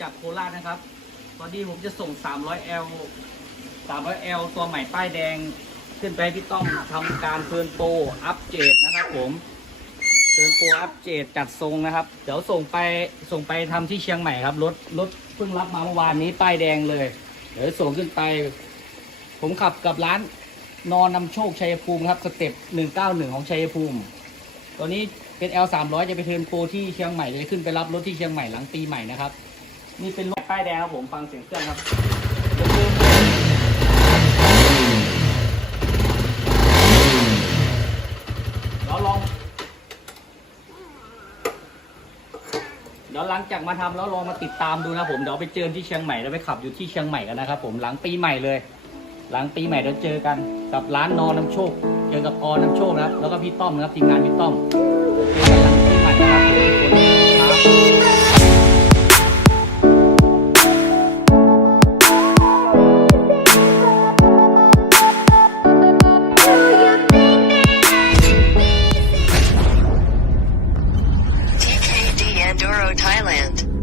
จากโคราชนะครับ ตอนนี้ผมจะส่ง 300L 300L ตัวใหม่ป้ายแดง ขึ้นไปพี่ต้อมทำการเทิร์นโปรอัปเกรดนะครับผมเทิร์นโปรอัปเกรดจัดทรงนะครับ เดี๋ยวส่งไปส่งไปทำที่เชียงใหม่ครับ รถรถเพิ่งรับมาเมื่อวานนี้ป้ายแดงเลย เดี๋ยวส่งขึ้นไป ผมขับกับร้านนอนนำโชคชัยภูมิครับสเต็ป191 ของชัยภูมิ ตัวนี้เป็น L 3 0 0 จะไปเทิร์นโปรที่เชียงใหม่จะขึ้นไปรับรถที่เชียงใหม่หลังปีใหม่นะครับ นี่เป็นรถป้ายแดงครับผมฟังเสียงเครื่องครับเดี๋ยวลอง เดี๋ยวหลังจากมาทำแล้วลองมาติดตามดูนะผมเดี๋ยวไปเจอที่เชียงใหม่แล้วไปขับอยู่ที่เชียงใหม่กันนะครับผมหลังปีใหม่เลย หลังปีใหม่เดี๋ยวเจอกันกับร้านนอนน้ำโชค เจอกับออน้ำโชคนะครับแล้วก็พี่ต้อมนะครับทีมงานพี่ต้อม Pandoro, Thailand.